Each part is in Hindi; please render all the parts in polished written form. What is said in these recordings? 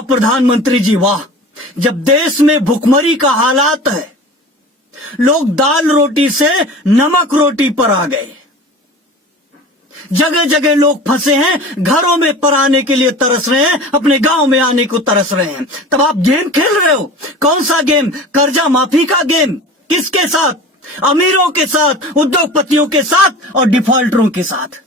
प्रधानमंत्री जी वाह, जब देश में भुखमरी का हालात है, लोग दाल रोटी से नमक रोटी पर आ गए। जगह जगह लोग फंसे हैं, घरों में पर आने के लिए तरस रहे हैं, अपने गांव में आने को तरस रहे हैं। तब आप गेम खेल रहे हो। कौन सा गेम? कर्जा माफी का गेम। किसके साथ? अमीरों के साथ, उद्योगपतियों के साथ और डिफॉल्टरों के साथ।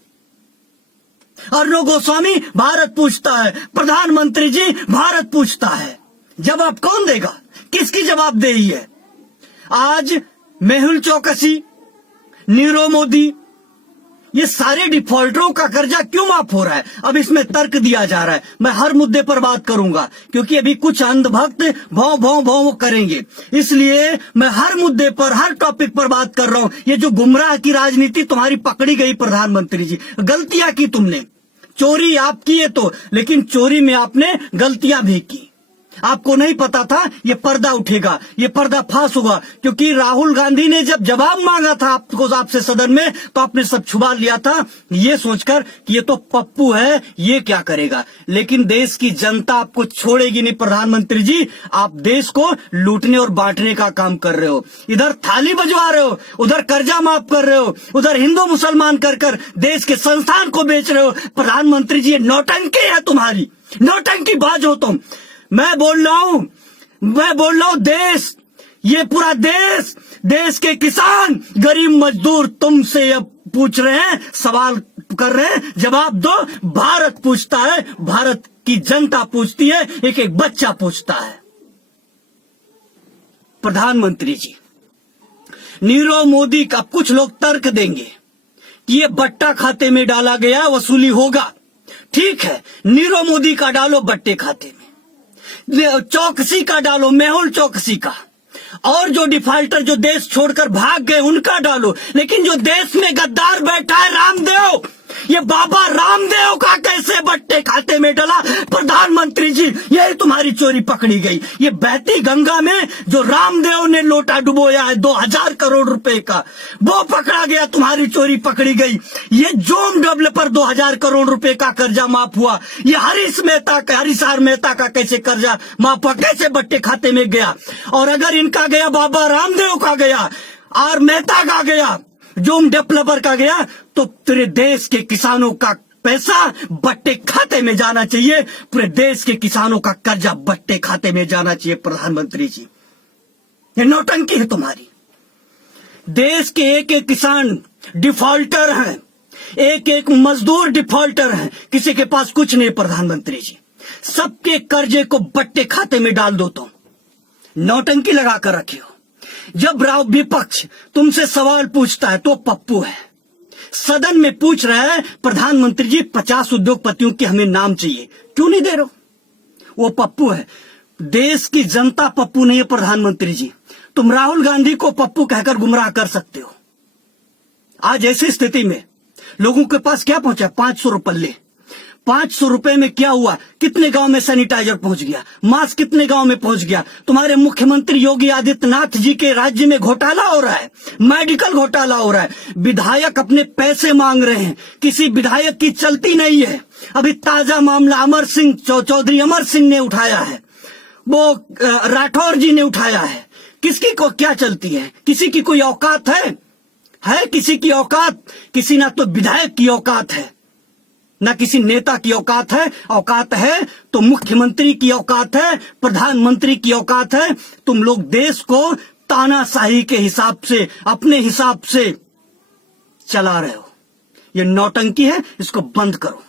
अर्णब गोस्वामी भारत पूछता है, प्रधानमंत्री जी भारत पूछता है, जवाब कौन देगा? किसकी जवाबदेही है? आज मेहुल चौकसी, नीरव मोदी, ये सारे डिफॉल्टरों का कर्जा क्यों माफ हो रहा है? अब इसमें तर्क दिया जा रहा है। मैं हर मुद्दे पर बात करूंगा क्योंकि अभी कुछ अंधभक्त भौं भौं भौं करेंगे, इसलिए मैं हर मुद्दे पर, हर टॉपिक पर बात कर रहा हूं। ये जो गुमराह की राजनीति तुम्हारी पकड़ी गई प्रधानमंत्री जी, गलतियां की तुमने। चोरी आप किए तो, लेकिन चोरी में आपने गलतियां भी की। आपको नहीं पता था ये पर्दा उठेगा, ये पर्दा फांस होगा, क्योंकि राहुल गांधी ने जब जवाब मांगा था आपसे सदन में, तो आपने सब छुपा लिया था ये सोचकर कि ये तो पप्पू है, ये क्या करेगा। लेकिन देश की जनता आपको छोड़ेगी नहीं प्रधानमंत्री जी। आप देश को लूटने और बांटने का काम कर रहे हो। इधर थाली बजवा रहे हो, उधर कर्जा माफ कर रहे हो, उधर हिंदू मुसलमान कर देश के संस्थान को बेच रहे हो। प्रधानमंत्री जी ये नौटंकी है तुम्हारी, नौटंकी बाज हो तुम। मैं बोल रहा हूं देश, ये पूरा देश के किसान, गरीब मजदूर तुमसे अब पूछ रहे हैं, सवाल कर रहे हैं, जवाब दो। भारत पूछता है, भारत की जनता पूछती है, एक एक बच्चा पूछता है। प्रधानमंत्री जी, नीरव मोदी का कुछ लोग तर्क देंगे कि ये बट्टा खाते में डाला गया, वसूली होगा। ठीक है, नीरव मोदी का डालो बट्टे खाते में, चौकसी का डालो, मेहुल चौकसी का, और जो डिफॉल्टर जो देश छोड़कर भाग गए उनका डालो। लेकिन जो देश में गद्दार बैठा है रामदेव, ये बाबा रामदेव का कैसे बट्टे खाते में डाला? प्रधानमंत्री जी यही तुम्हारी चोरी पकड़ी गई। ये बहती गंगा में जो रामदेव ने लोटा डुबोया है 2000 करोड़ रुपए का, वो पकड़ा गया, तुम्हारी चोरी पकड़ी गई। ये जोम डेवलपर 2000 करोड़ रुपए का कर्जा माफ हुआ। ये हरीशार मेहता का कैसे कर्जा माफ हुआ, कैसे बट्टे खाते में गया? और अगर इनका गया, बाबा रामदेव का गया, आर मेहता का गया, जोम डेवलपर का गया, तो पूरे देश के किसानों का पैसा बट्टे खाते में जाना चाहिए। पूरे देश के किसानों का कर्जा बट्टे खाते में जाना चाहिए। प्रधानमंत्री जी ये नौटंकी है तुम्हारी। देश के एक एक किसान डिफॉल्टर हैं, एक एक मजदूर डिफॉल्टर हैं, किसी के पास कुछ नहीं। प्रधानमंत्री जी सबके कर्जे को बट्टे खाते में डाल दो। तुम नौटंकी लगा कर रखे हो। जब विपक्ष तुमसे सवाल पूछता है तो पप्पू है, सदन में पूछ रहा है प्रधानमंत्री जी 50 उद्योगपतियों के हमें नाम चाहिए, क्यों नहीं दे रहे हो? वो पप्पू है। देश की जनता पप्पू नहीं है प्रधानमंत्री जी। तुम राहुल गांधी को पप्पू कहकर गुमराह कर सकते हो। आज ऐसी स्थिति में लोगों के पास क्या पहुंचा? 500 रुपये। 500 रुपए में क्या हुआ? कितने गांव में सैनिटाइजर पहुंच गया, मास्क कितने गांव में पहुंच गया? तुम्हारे मुख्यमंत्री योगी आदित्यनाथ जी के राज्य में घोटाला हो रहा है, मेडिकल घोटाला हो रहा है। विधायक अपने पैसे मांग रहे हैं, किसी विधायक की चलती नहीं है। अभी ताजा मामला चौधरी अमर सिंह ने उठाया है, वो राठौर जी ने उठाया है। किसकी को क्या चलती है? किसी की कोई औकात है किसी की औकात? किसी ना तो विधायक की औकात है, ना किसी नेता की औकात है। औकात है तो मुख्यमंत्री की औकात है, प्रधानमंत्री की औकात है। तुम लोग देश को तानाशाही के हिसाब से, अपने हिसाब से चला रहे हो। ये नौटंकी है, इसको बंद करो।